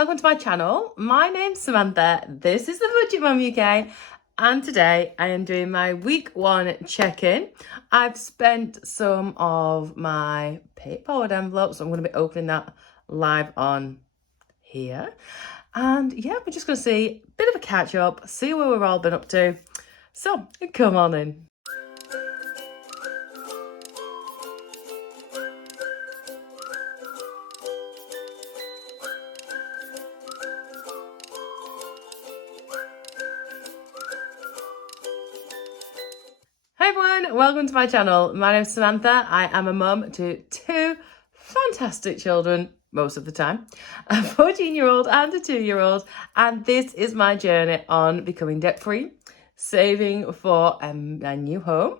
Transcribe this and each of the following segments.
welcome to my channel. My name's Samantha, this is the Budget Mum UK, and today I am doing my week 1 check-in. I've spent some of my paper-forward envelopes, so I'm going to be opening that live on here. And yeah, we're just going to see a bit of a catch-up, see where we've all been up to. So, come on in. Hi everyone, welcome to my channel. My name's Samantha. I am a mum to 2 fantastic children most of the time, a 14-year-old and a 2-year-old, and this is my journey on becoming debt-free, saving for a new home,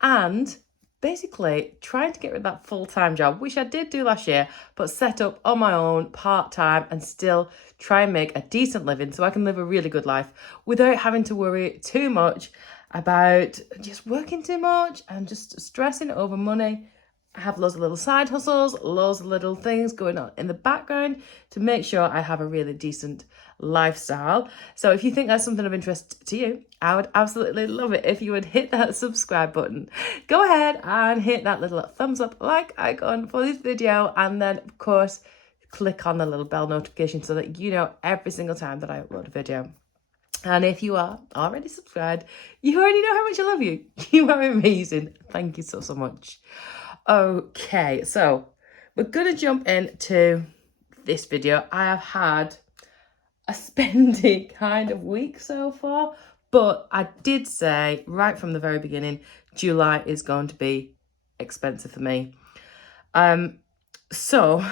and basically trying to get rid of that full-time job, which I did do last year, but set up on my own part-time and still try and make a decent living so I can live a really good life without having to worry too much about just working too much and just stressing over money. I have loads of little side hustles, loads of little things going on in the background to make sure I have a really decent lifestyle. So if you think that's something of interest to you, I would absolutely love it if you would hit that subscribe button. Go ahead and hit that little thumbs up like icon for this video, and then of course click on the little bell notification so that you know every single time that I upload a video. And if you are already subscribed, you already know how much I love you. You are amazing. Thank you so much. Okay, so we're going to jump into this video. I have had a spendy kind of week so far, but I did say right from the very beginning, July is going to be expensive for me. So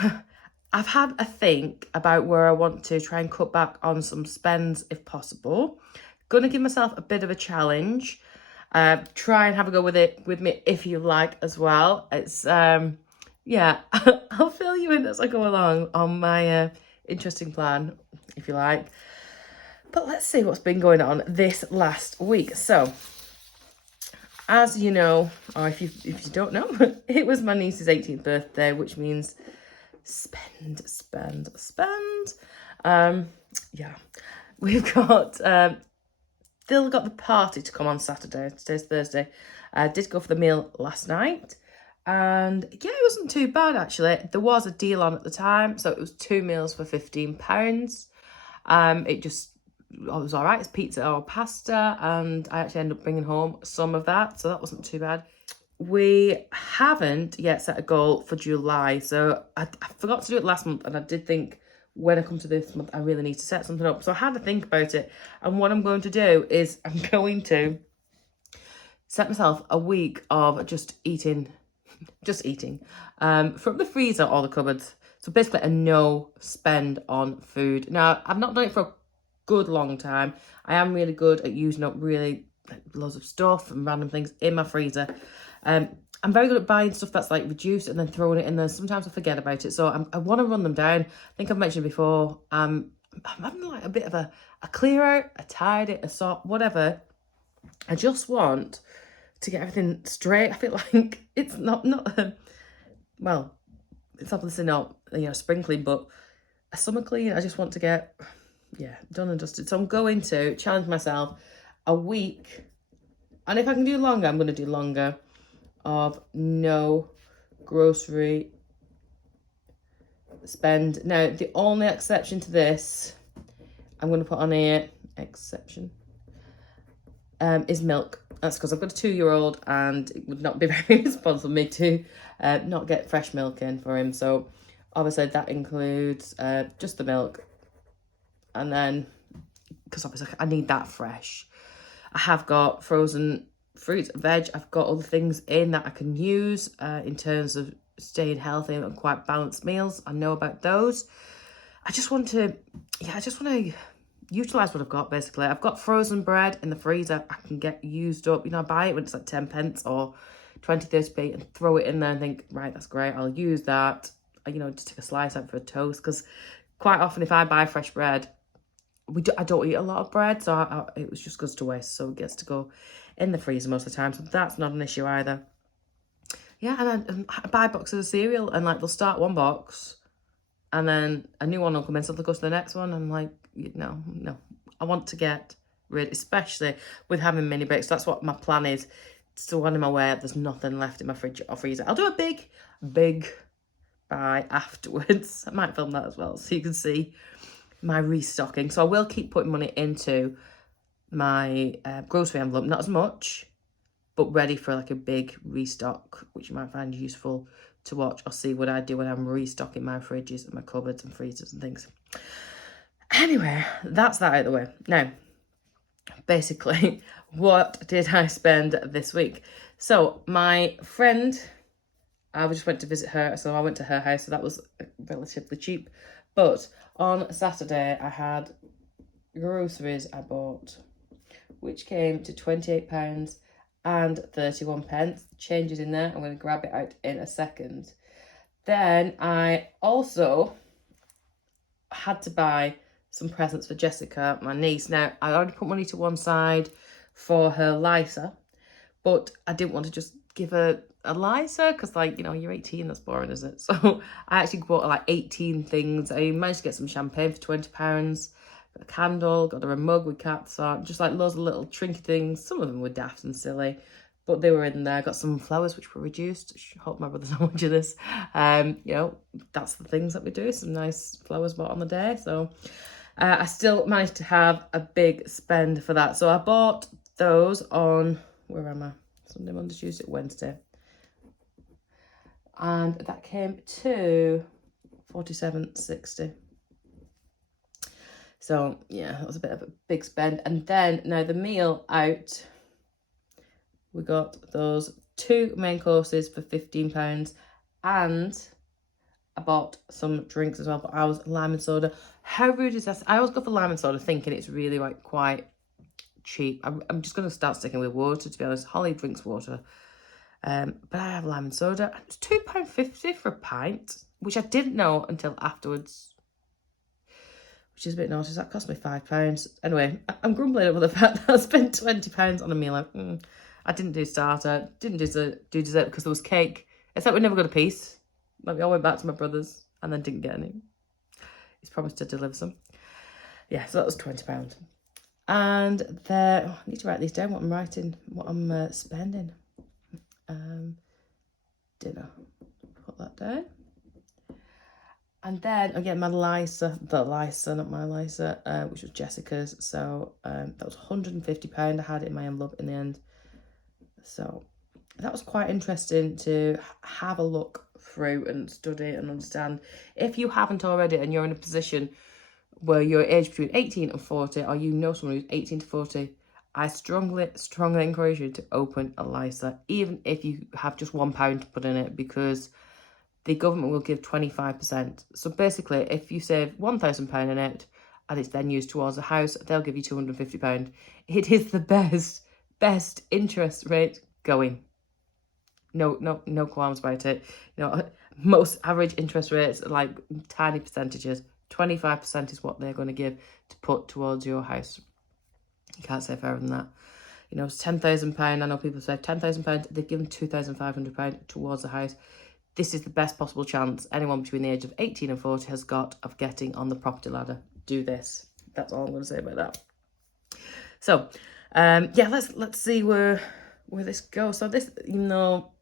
I've had a think about where I want to try and cut back on some spends if possible. Going to give myself a bit of a challenge. Try and have a go with it with me if you like as well. It's, yeah, I'll fill you in as I go along on my interesting plan, if you like. But let's see what's been going on this last week. So, as you know, or if you don't know, it was my niece's 18th birthday, which means spend. Yeah, we've got still got the party to come on Saturday. Today's Thursday. I did go for the meal last night, and yeah, it wasn't too bad actually. There was a deal on at the time, so it was 2 meals for £15. It was all right. It's pizza or pasta, and I actually ended up bringing home some of that, so that wasn't too bad. We haven't yet set a goal for July, so I forgot to do it last month, and I did think when I come to this month I really need to set something up. So I had to think about it, and what I'm going to do is I'm going to set myself a week of just eating from the freezer or the cupboards. So basically a no spend on food. Now, I've not done it for a good long time. I am really good at using up really loads of stuff and random things in my freezer. I'm very good at buying stuff that's like reduced and then throwing it in there. Sometimes I forget about it, so I want to run them down. I think I've mentioned before, I'm having like a bit of a clear out, a tidy, a sort, whatever. I just want to get everything straight. I feel like it's not well, it's obviously not, sprinkling, but a summer clean. I just want to get, done and dusted. So I'm going to challenge myself a week, and if I can do longer, I'm going to do longer, of no grocery spend. Now, the only exception to this, I'm going to put on here, exception, is milk. That's because I've got a 2-year-old, and it would not be very responsible of me to not get fresh milk in for him. So obviously that includes just the milk, and then, because obviously I need that fresh. I have got frozen fruit, veg. I've got other things in that I can use in terms of staying healthy and quite balanced meals. I know about those. I just want to utilize what I've got. Basically, I've got frozen bread in the freezer. I can get used up. I buy it when it's like 10 pence or 20-30p and throw it in there and think, right, that's great, I'll use that. Just take a slice out for a toast, because quite often if I buy fresh bread, I don't eat a lot of bread, so it was just goes to waste, so it gets to go in the freezer most of the time, so that's not an issue either. Yeah, and I buy boxes of cereal, and like they'll start one box and then a new one will come in, so they'll go to the next one. I'm like, no. I want to get rid, especially with having mini breaks. That's what my plan is. So when I'm aware there's nothing left in my fridge or freezer, I'll do a big buy afterwards. I might film that as well, so you can see my restocking. So I will keep putting money into my grocery envelope, not as much, but ready for like a big restock, which you might find useful to watch or see what I do when I'm restocking my fridges and my cupboards and freezers and things. Anyway, that's that out of the way. Now, basically, what did I spend this week? So my friend, I just went to visit her, so I went to her house, so that was relatively cheap. But on Saturday, I had groceries I bought, which came to £28 and 31 pence. Change is in there. I'm going to grab it out in a second. Then I also had to buy some presents for Jessica, my niece. Now, I already put money to one side for her Lysa, but I didn't want to just give her a Lysa because, like, you know, you're 18, that's boring, isn't it? So I actually bought like 18 things. I managed to get some champagne for £20, a candle, got her a mug with cats on, just like loads of little trinket things. Some of them were daft and silly, but they were in there. Got some flowers which were reduced. I hope my brother's not watching this. You know, that's the things that we do. Some nice flowers bought on the day. So I still managed to have a big spend for that. So I bought those on, where am I? Sunday, Monday, Tuesday, Wednesday. And that came to £47.60. So yeah, that was a bit of a big spend. And then now the meal out, we got those 2 main courses for £15, and I bought some drinks as well, but I was lime and soda. How rude is that? I always go for lime and soda thinking it's really like quite cheap. I'm just going to start sticking with water, to be honest. Holly drinks water. But I have lime and soda. It's £2.50 for a pint, which I didn't know until afterwards, which is a bit naughty. That cost me £5. Anyway, I'm grumbling over the fact that I spent £20 on a meal. I didn't do starter, didn't do dessert because there was cake, except we never got a piece. Like, we all went back to my brother's and then didn't get any. He's promised to deliver some. Yeah, so that was £20. And there, I need to write these down, what I'm spending. Dinner, put that down. And then again, my Lysa, not my Lysa, which was Jessica's. So that was £150. I had it in my envelope in the end. So that was quite interesting to have a look through and study and understand. If you haven't already and you're in a position where you're aged between 18 and 40, or you know someone who's 18 to 40, I strongly encourage you to open a Lysa, even if you have just £1 to put in it, because the government will give 25%. So basically, if you save £1,000 in it and it's then used towards a house, they'll give you £250. It is the best interest rate going. No qualms about it. You know, most average interest rates are like tiny percentages. 25% is what they're going to give to put towards your house. You can't say fairer than that. You know, it's £10,000. I know people say £10,000. They've given £2,500 towards the house. This is the best possible chance anyone between the age of 18 and 40 has got of getting on the property ladder. Do this. That's all I'm going to say about that. So, yeah, let's see where this goes. So this, you know,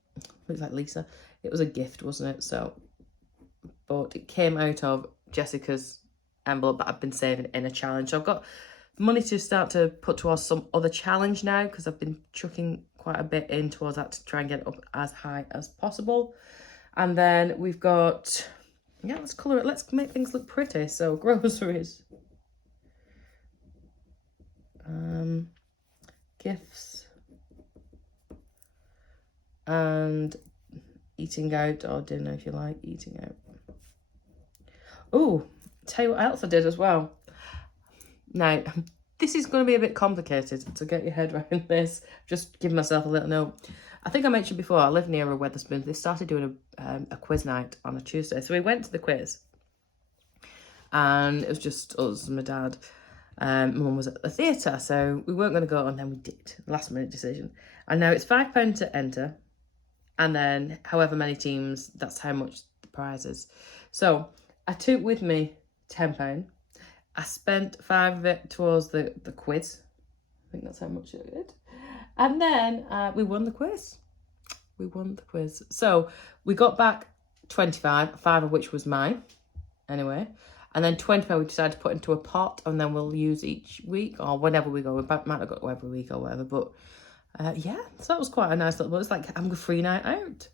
looks like Lisa. It was a gift, wasn't it? So, but it came out of Jessica's envelope that I've been saving in a challenge. So I've got money to start to put towards some other challenge now, because I've been chucking quite a bit in towards that to try and get it up as high as possible. And then we've got, yeah, let's colour it. Let's make things look pretty. So groceries, gifts, and eating out, or dinner if you like, eating out. Oh, tell you what else I did as well. Now, this is going to be a bit complicated to get your head around this. Just give myself a little note. I think I mentioned before, I live near a Wetherspoons. They started doing a quiz night on a Tuesday. So we went to the quiz, and it was just us and my dad. My mum was at the theatre, so we weren't going to go, and then we did. Last minute decision. And now it's £5 to enter, and then however many teams, that's how much the prize is. So I took with me £10. I spent 5 of it towards the quiz. I think that's how much it did. And then we won the quiz. We won the quiz. So we got back 25, 5 of which was mine, anyway. And then 25 we decided to put into a pot, and then we'll use each week or whenever we go. We might not go every week or whatever, but yeah, so that was quite a nice little, it's like I'm a free night out.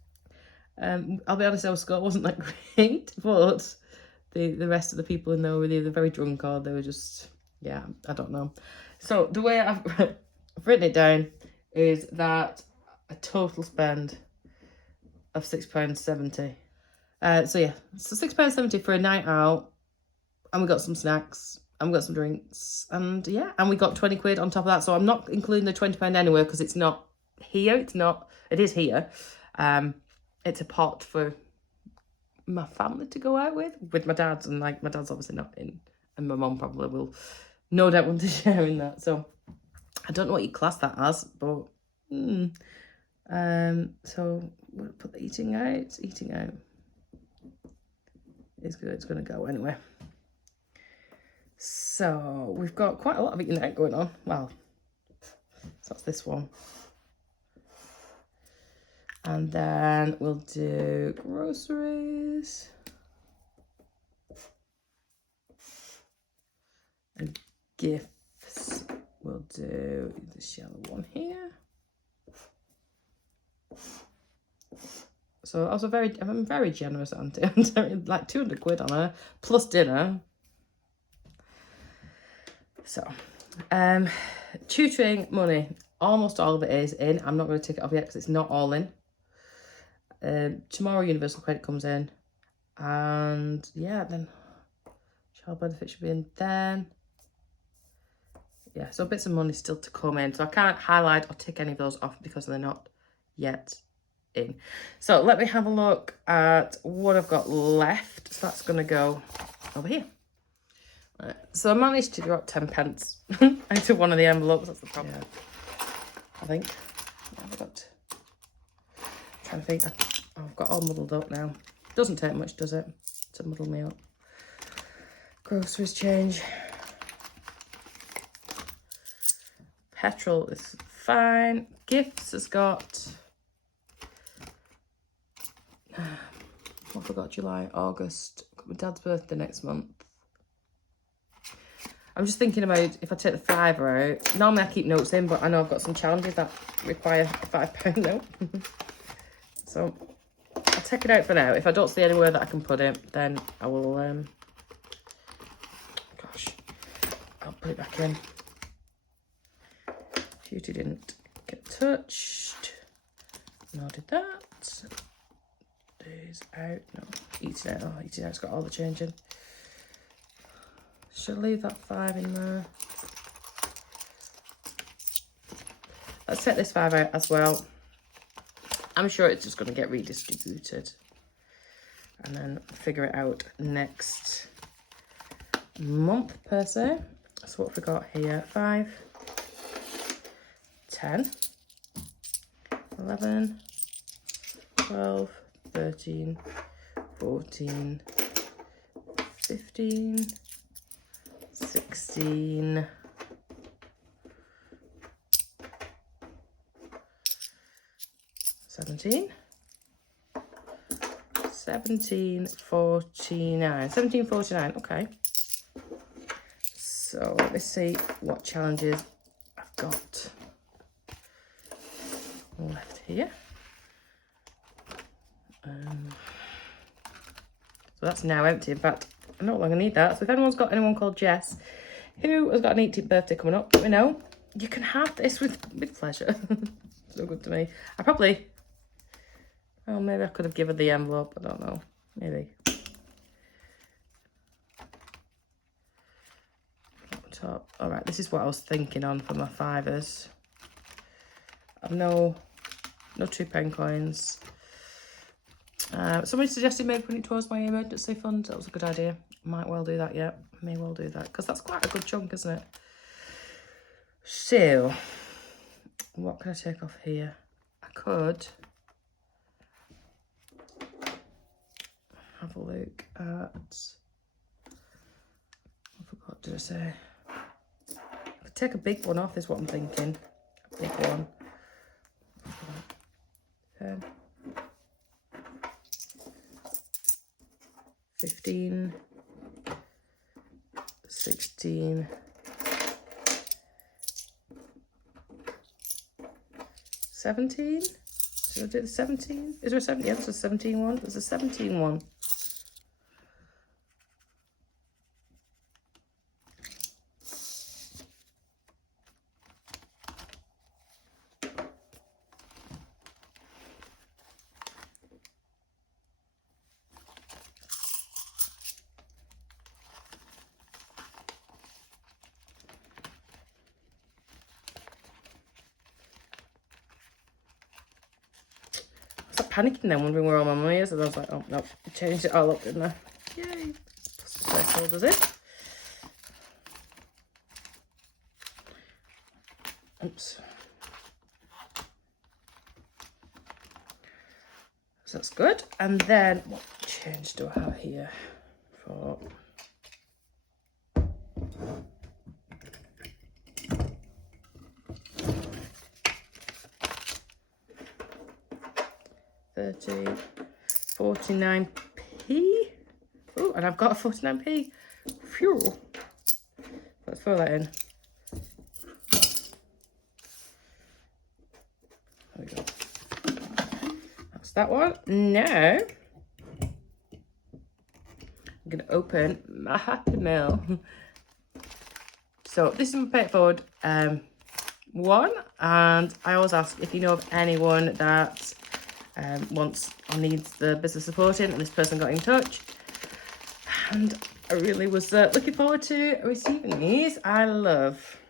I'll be honest, our score wasn't that great, but the rest of the people in there were either very drunk or they were just, yeah, I don't know. So the way I've written it down is that a total spend of £6.70. So yeah, so £6.70 for a night out, and we got some snacks, and we got some drinks, and yeah, and we got 20 quid on top of that. So I'm not including the £20 anywhere because it's not here. It is here. It's a pot for my family to go out with my dad's, and like my dad's obviously not in, and my mum probably will no doubt want to share in that. So I don't know what you class that as, but so we'll put the eating out. Eating out is good. It's going to go anyway. So we've got quite a lot of eating out going on. Well, so that's this one. And then we'll do groceries. And gifts. We'll do this yellow one here. So I'm very generous, auntie. I'm like 200 quid on her, plus dinner. So, tutoring money, almost all of it is in. I'm not going to take it off yet because it's not all in. Tomorrow universal credit comes in, and yeah, then child benefit should be in then. Yeah, so bits of money still to come in, so I can't highlight or tick any of those off because they're not yet in. So let me have a look at what I've got left. So that's going to go over here. Right, so I managed to drop 10 pence out of one of the envelopes. That's the problem. Yeah. I think I've got. Trying to think. I've got all muddled up now. Doesn't take much, does it, to muddle me up? Groceries change. Petrol is fine. Gifts has got. I forgot July, August. Got my dad's birthday next month. I'm just thinking about if I take the £5 out. Normally I keep notes in, but I know I've got some challenges that require a £5 note. So I'll take it out for now. If I don't see anywhere that I can put it, then I will, I'll put it back in. Beauty didn't get touched. Nor did that. Days out. No, eating out. Oh, eating out's got all the change in. Should I leave that 5 in there? Let's take this 5 out as well. I'm sure it's just going to get redistributed. And then figure it out next month per se. So what have we got here? 5, 10, 11, 12, 13, 14, 15, 16, 17, 1749, okay. So let me see what challenges I've got left here. So that's now empty. In fact, I'm not long I need that. So if anyone's got anyone called Jess who has got an 18th birthday coming up, let me know. You can have this with pleasure. So good to me. I probably, oh, maybe I could have given the envelope. I don't know. Maybe. Up top. All right, this is what I was thinking on for my fivers. I've no £2 coins. Somebody suggested maybe putting it towards my emergency fund. That was a good idea. Might well do that, yeah. May well do that. Because that's quite a good chunk, isn't it? So, what can I take off here? I could have a look at did I say? I could take a big one off is what I'm thinking. A big one. 10, 15, 16, 17. Should I do the 17? Is there a 17? Yeah, there's a 17 one. There's a 17 one. I was panicking then, wondering where all my money is, and I was like, oh no, I changed it all up, didn't I? Yay! Put some placeholders in. Oops. So that's good. And then what change do I have here for? £30, 49p. Oh, and I've got a 49p. Phew. Let's throw that in. There we go. That's that one. Now, I'm going to open my Happy Mail. So this is my pay it forward one, and I always ask if you know of anyone that wants or needs the business supporting, and this person got in touch, and I really was looking forward to receiving these. I love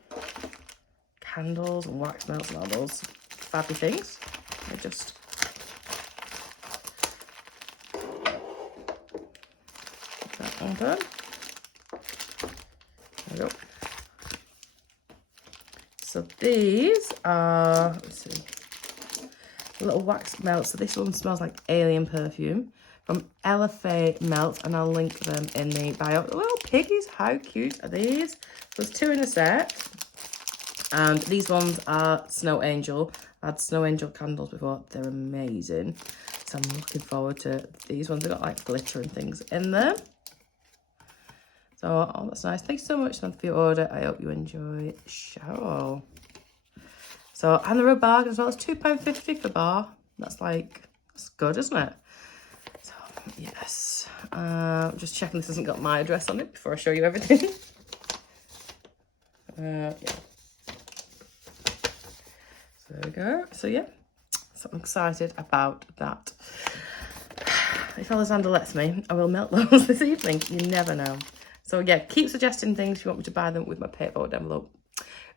candles and wax melts and all those fabby things. I just get that one done. There we go. So these are, let's see, little wax melts. So this one smells like alien perfume from LFA Melt, and I'll link them in the bio. Little piggies, how cute are these? So there's 2 in a set, and these ones are Snow Angel. I had Snow Angel candles before. They're amazing, so I'm looking forward to these ones. They've got like glitter and things in them. So, oh, that's nice. Thanks so much, Samantha, for your order. I hope you enjoy shower. So, and they're a bargain as well. It's £2.50 for bar. That's good, isn't it? So, yes. Just checking this hasn't got my address on it before I show you everything. Yeah. So there we go. So, yeah. So I'm excited about that. If Alexander lets me, I will melt those this evening. You never know. So, yeah, keep suggesting things if you want me to buy them with my pay it forward envelope.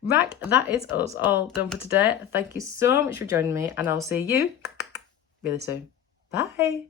Right, that is us all done for today. Thank you so much for joining me, and I'll see you really soon. Bye.